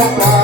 Europa.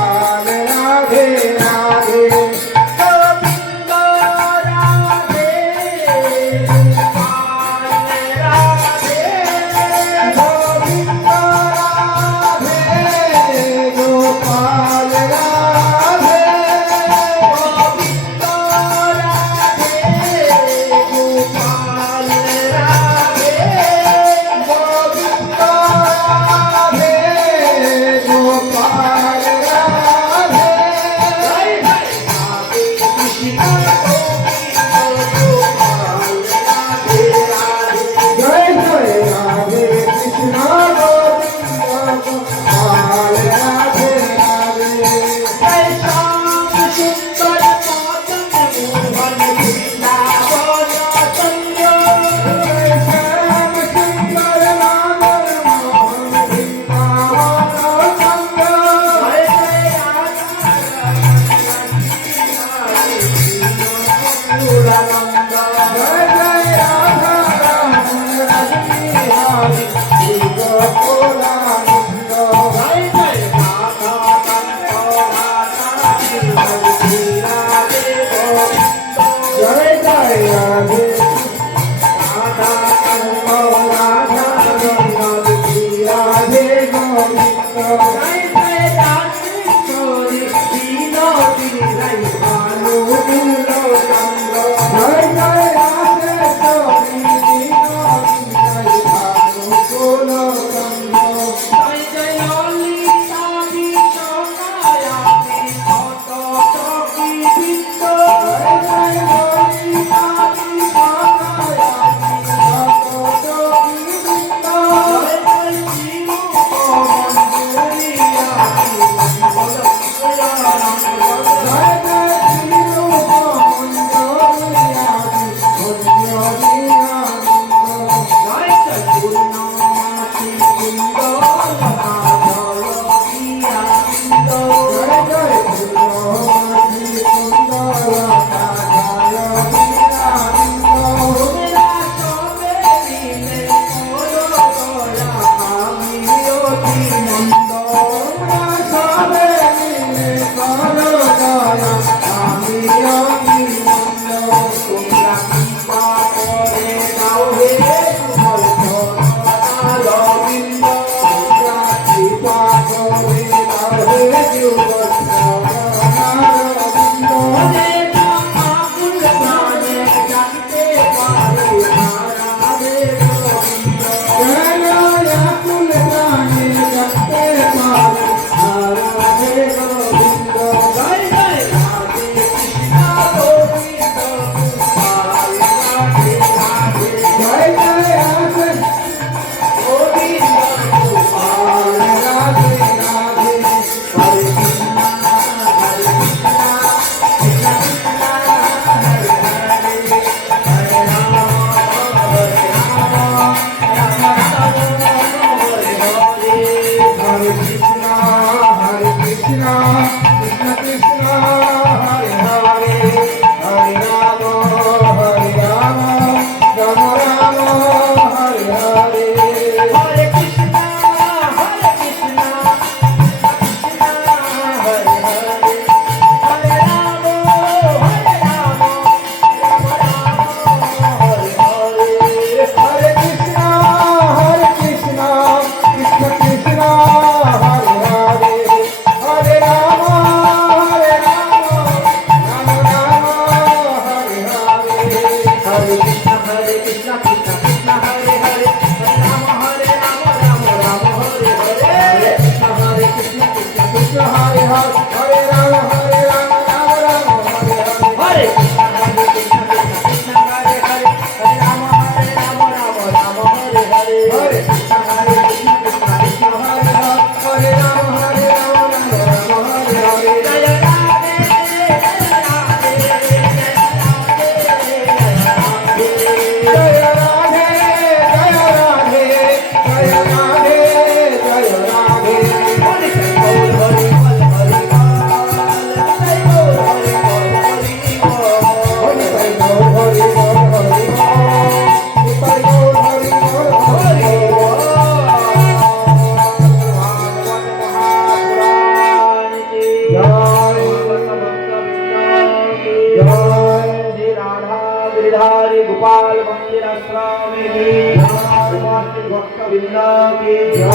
भक्त के जय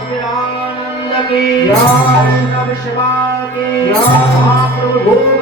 श्री आनंद की की महाप्रभु